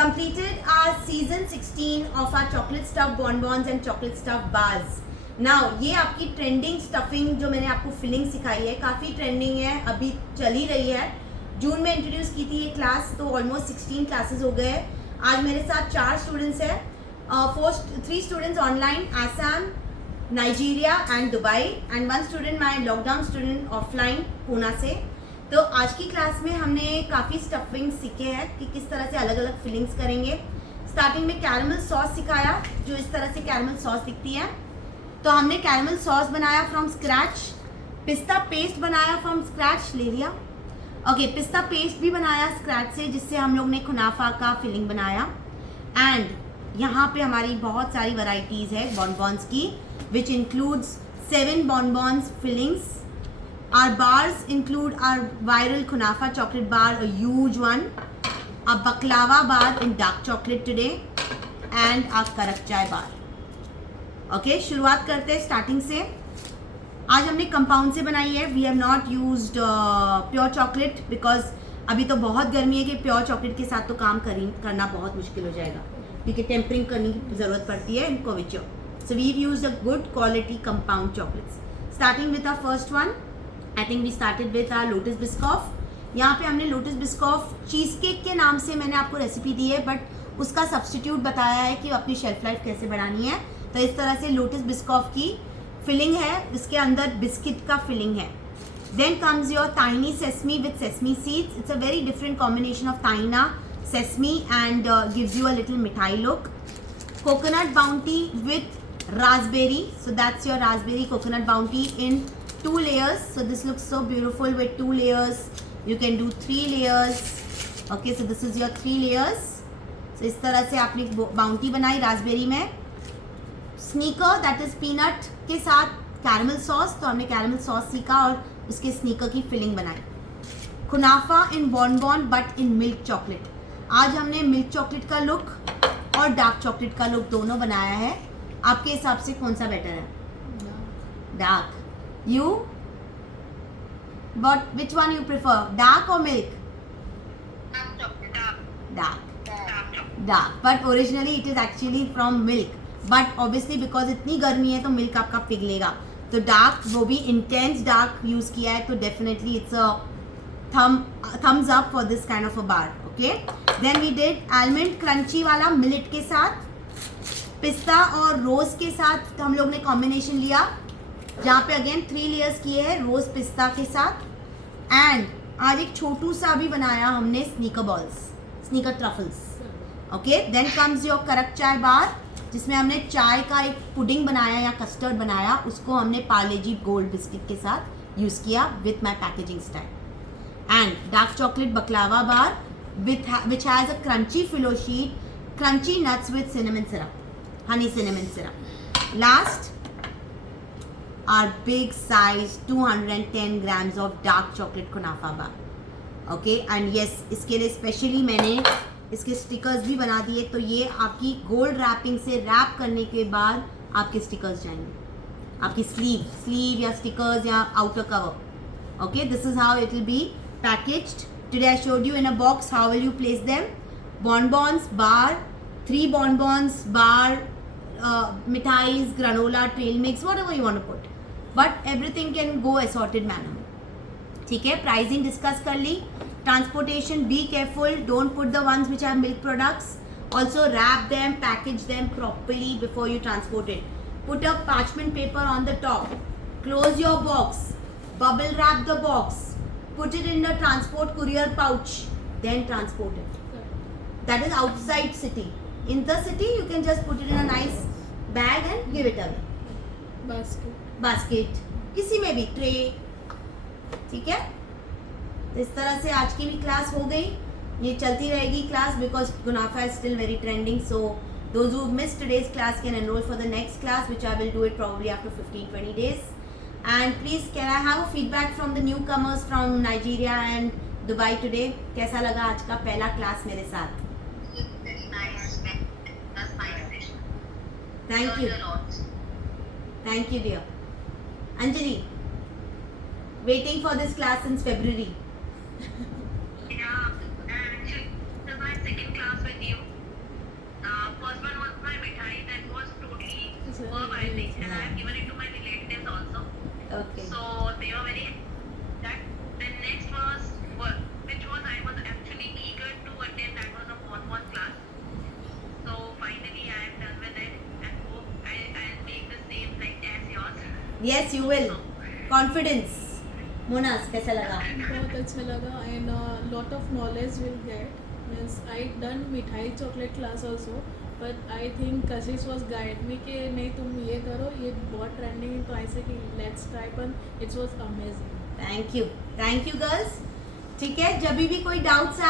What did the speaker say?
completed our season 16 of our chocolate stuffed bonbons and chocolate stuffed bars. Now ये आपकी trending stuffing जो मैंने आपको फिलिंग सिखाई है काफ़ी ट्रेंडिंग है, अभी चल ही रही है. जून में इंट्रोड्यूस की थी ये क्लास, तो ऑलमोस्ट 16 क्लासेस हो गए. आज मेरे साथ 4 स्टूडेंट्स हैं, 3 students online, Assam, Nigeria and Dubai, and 1 student my lockdown student offline Poona से. तो आज की क्लास में हमने काफ़ी स्टफिंग सीखे हैं कि किस तरह से अलग अलग फिलिंग्स करेंगे. स्टार्टिंग में कैरमल सॉस सिखाया, जो इस तरह से कैरमल सॉस दिखती है. तो हमने कैरमल सॉस बनाया फ्रॉम स्क्रैच, पिस्ता पेस्ट बनाया फ्रॉम स्क्रैच, ले लिया. ओके, पिस्ता पेस्ट भी बनाया स्क्रैच से, जिससे हम लोग ने कुनाफा का फिलिंग बनाया. एंड यहाँ पे हमारी बहुत सारी वैरायटीज़ है बॉनबॉन्स की, which includes 7 bonbons fillings. Our bars include our viral Kunafa chocolate bar, a huge one, a baklava bar in dark chocolate today, and our karak chai bar. Okay, शुरुआत करते हैं स्टार्टिंग से. आज हमने कंपाउंड से बनाई है. We have not used pure chocolate because अभी तो बहुत गर्मी है कि प्योर चॉकलेट के साथ तो काम करना बहुत मुश्किल हो जाएगा, क्योंकि टेम्परिंग करने की ज़रूरत पड़ती है इन कोविचो. So we've used a good quality compound chocolates. Starting with our first one, I think we started with our Lotus Biscoff. यहाँ पे हमने Lotus Biscoff चीज़ केक के नाम से मैंने आपको रेसिपी दी है, बट उसका सब्स्टिट्यूट बताया है कि अपनी शेल्फ लाइफ कैसे बढ़ानी है. तो इस तरह से Lotus Biscoff की फिलिंग है, इसके अंदर बिस्किट का फिलिंग है. Then comes your tiny sesame with sesame seeds. It's a very different combination of taina, sesame and gives you a little mithai look. Coconut bounty with raspberry, so that's your raspberry coconut bounty in 2 layers. So this looks so beautiful with 2 layers. You can do 3 layers. Okay, so this is your 3 layers. So इस तरह से आपने bounty बनाई Raspberry में. Sneaker, that is peanut के साथ caramel sauce, तो हमने कैरमल सॉस सीखा और उसके स्नीकर की फिलिंग बनाई. कुनाफा in bonbon but in milk chocolate. आज हमने मिल्क चॉकलेट का लुक और डार्क चॉकलेट का लुक दोनों बनाया है. आपके हिसाब से कौन सा बेटर है? Dark. You? But which one you prefer? Dark or milk? Dark. But originally it is actually from milk. But obviously because इतनी गर्मी है तो मिल्क आपका पिघलेगा. तो डार्क, वो भी इंटेंस डार्क यूज़ किया है, तो definitely it's a thumbs up for this kind of a bar. Okay. Then we did almond crunchy वाला मिलेट के साथ, पिस्ता और रोज़ के साथ हम लोग ने कॉम्बिनेशन लिया, जहाँ पे अगेन 3 लेयर्स किए हैं रोज़ पिस्ता के साथ. एंड आज एक छोटू सा भी बनाया हमने Snicker balls, Snicker truffles. Okay, then comes your karak chai बार, जिसमें हमने चाय का एक पुडिंग बनाया या कस्टर्ड बनाया, उसको हमने पार्लेजी गोल्ड बिस्किट के साथ यूज़ किया with my packaging style. And dark chocolate baklava bar which has a crunchy filo sheet, crunchy nuts with cinnamon syrup, honey cinnamon syrup. Last, our big size 210 grams of dark chocolate kunafa bar. Okay, and yes, इसके लिए specially मैंने इसके stickers भी बना दिए. तो ये आपकी गोल्ड रैपिंग से रैप करने के बाद आपके स्टिकर्स जाएंगे, आपकी स्लीव या स्टिकर्स या outer cover. Okay, this is how it will be packaged. Today I showed you in a box how will you place them. Bonbons bar, 3 bonbons bar, mithais, granola, trail mix, whatever you want to put, but everything can go assorted manner. ठीक है, pricing discuss कर ली. Transportation, be careful, don't put the ones which have milk products. Also wrap them, package them properly before you transport it. Put a parchment paper on the top, close your box, bubble wrap the box, put it in the transport courier pouch, then transport it. That is outside city. In the city you can just put it in a nice bag and give it away. Basket, किसी में भी, tray. ठीक है, इस तरह से आज की भी क्लास हो गई. ये चलती रहेगी क्लास बिकॉज कुनाफा is still very trending. So those who missed today's class can enroll for the next class, which I will do it probably after 15-20 days. And please, can I have a feedback from the newcomers from Nigeria and Dubai today? कैसा लगा आज का पहला class मेरे साथ? Thank you. Thank you, dear. Anjali, waiting for this class since February. Yeah, and this is my second class with you. Yes you will, confidence. मोनास कैसा लगा? बहुत अच्छा लगा and lot of knowledge will get means I done मिठाई chocolate class also but I think Kashish was guide me कि नहीं तुम ये करो, ये बहुत ट्रेंडिंग है, तो ऐसे कि लेट्स ट्राई, पण it's was amazing. Thank you girls. ठीक है, जब भी कोई डाउट्स आए